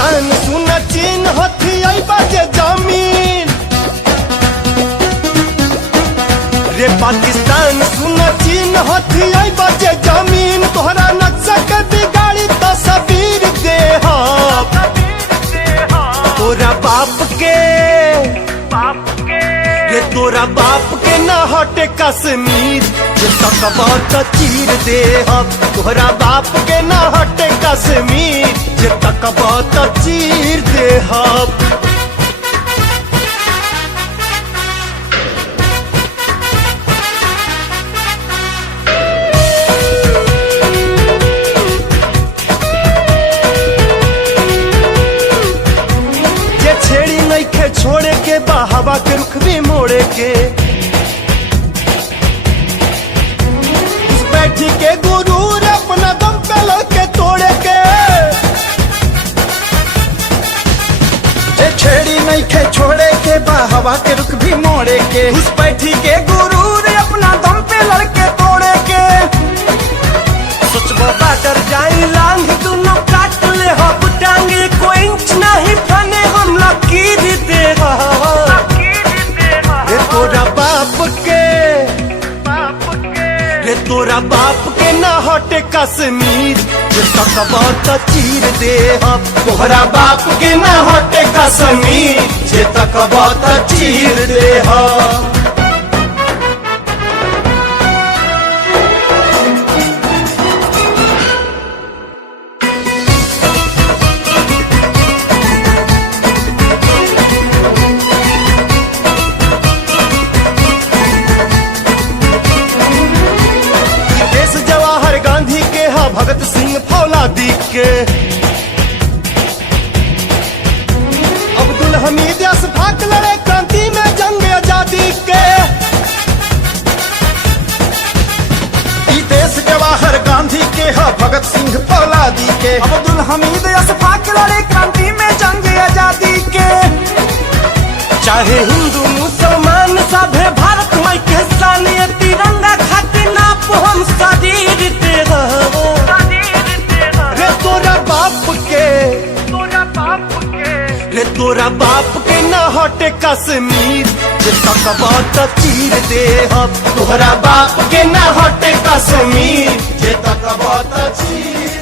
पाकिस्तान सुना चीन हथी आई बाजे जमीन रे पाकिस्तान सुना चीन हथी आई बाजे जमीन तोहरा नक्शा के बिगाड़ी तस्वीर दे तोरा बाप के रे तोरा बाप के ना हटे कश्मीर जे तकबा त चीर दे तोहरा बाप के ना हटे कश्मीर जे तकबा त चीर दे छेड़ी नइखे छोड़े के हवा के रुख भी मोड़े के उस बैठी के गुरूर अपना दम पे लड़के तोड़े के छेड़ी नइखे छोड़े के हवा के रुख भी मोड़े के उस बैठी के गुरूर अपना दम पे लड़के तोड़े के सोचबा बाटर जाई लांग दोनों काट ले हम टांगे कोई इंच नहीं फने हम लकीर दे रे तोरा बाप के रे तोरा बाप के ना हटे कश्मीर जे तकबा त चीर दे तोहरा बाप के ना हटे कश्मीर जे तकबा त चीर दे भगत सिंह फौलादी के अब्दुल हमीद अशफाक लड़े क्रांति में जंग आजादी के देश जवाहर गांधी के भगत सिंह फौलादी के अब्दुल हमीद अशफाक लड़े क्रांति में जंग आजादी के चाहे हिंदू मुसलमान सभे भारत माई के सानिय तिरंगा खातिर नाप हम शरीर दे रे तोरा बाप के ना हटे कश्मीर जे तकबा त चीर दे तोहरा बाप के ना हटे कश्मीर जे तकबा त चीर